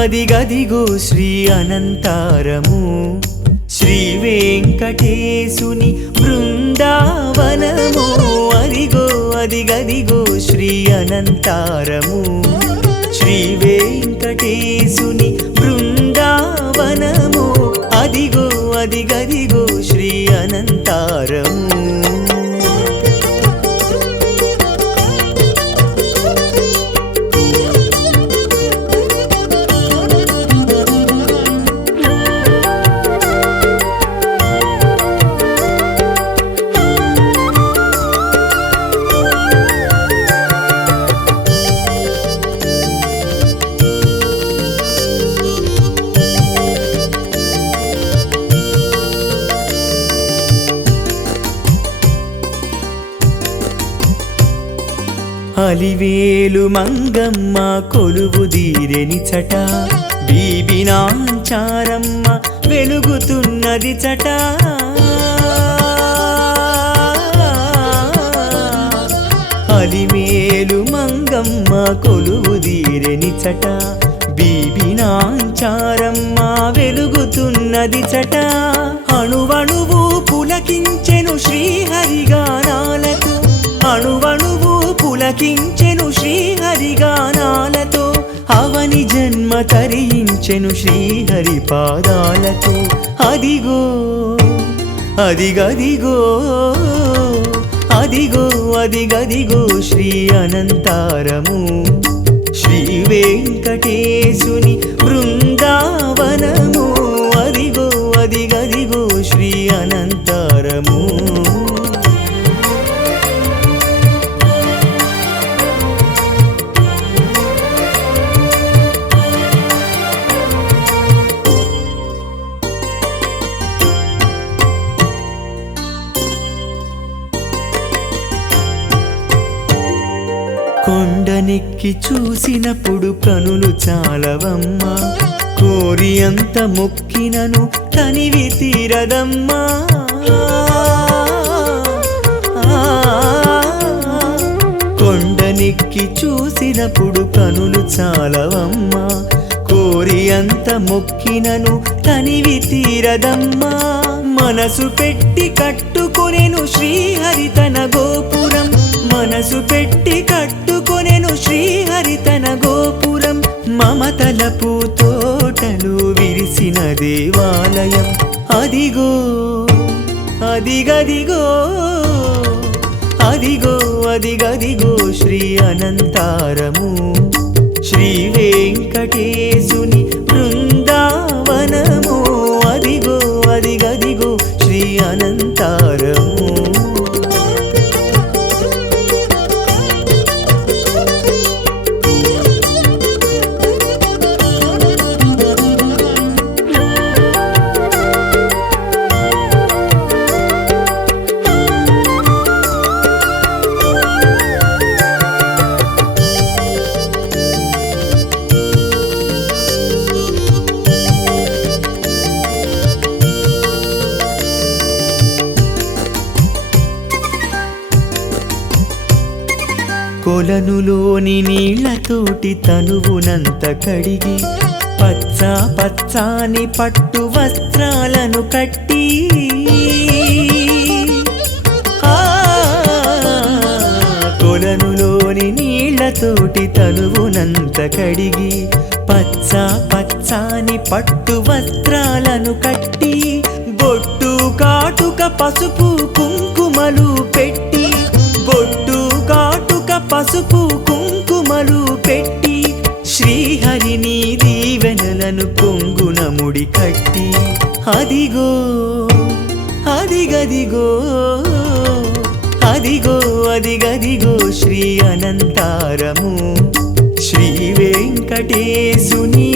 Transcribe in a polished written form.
అదిగదిగో శ్రీ అనంతారము శ్రీ వెంకటేశుని బృందావనము అదిగదిగో శ్రీ అనంతారము శ్రీ వెంకటేశుని బృందావనము అదిగదిగో శ్రీ అనంతారము అలివేలు మంగమ్మ కొలువు దీరెనిచట బీబినాంచారమ్మ వెలుగుతున్నది చట అలివేలు మంగమ్మ కొలువు దీరెనిచట బీబినాంచారమ్మ వెలుగుతున్నది చట అణువణువు పులకించెను శ్రీహరిగానాలతో అణువణువు పులకించెను శ్రీహరిగానాలతో అవని జన్మ తరించెను శ్రీహరి పాదాలతో అదిగదిగో శ్రీ అనంతారము శ్రీ వెంకటేశుని బృందావనము అదిగదిగో శ్రీ అనంతారము కొండనెక్కి చూసినప్పుడు కనులు చాలవమ్మా కోరి అంత మొక్కినను తనివి తీరదమ్మా కొండనెక్కి చూసినప్పుడు కనులు చాలవమ్మా కోరి అంత మొక్కినను తనివి తీరదమ్మా మనసు పెట్టి కట్టుకొనెను శ్రీహరి తన గోపురం మనసు పెట్టి కట్టుకొనెను శ్రీహరి తన గోపురం మమతలపు తోటలు విరిసిన దేవాలయం అదిగదిగో శ్రీ అనంతారము శ్రీ వెంకటేశుని బృందావనము అదిగదిగో శ్రీ అనంతారము కొలనులోని నీళ్లతోటి తనువునంత కడిగి పచ్చాని పట్టు వస్త్రాలను కట్టి కొలనులోని నీళ్లతోటి తనువునంత కడిగి పచ్చాని పట్టు వస్త్రాలను కట్టి బొట్టు కాటుక పసుపు కుంకుమలు పెట్టి బొట్టు కాటుక పసుపు కుంకుమలు పెట్టి శ్రీహరిని దీవెనలను కొంగున ముడి కట్టి అదిగదిగో శ్రీ అనంతారము శ్రీ వెంకటేశుని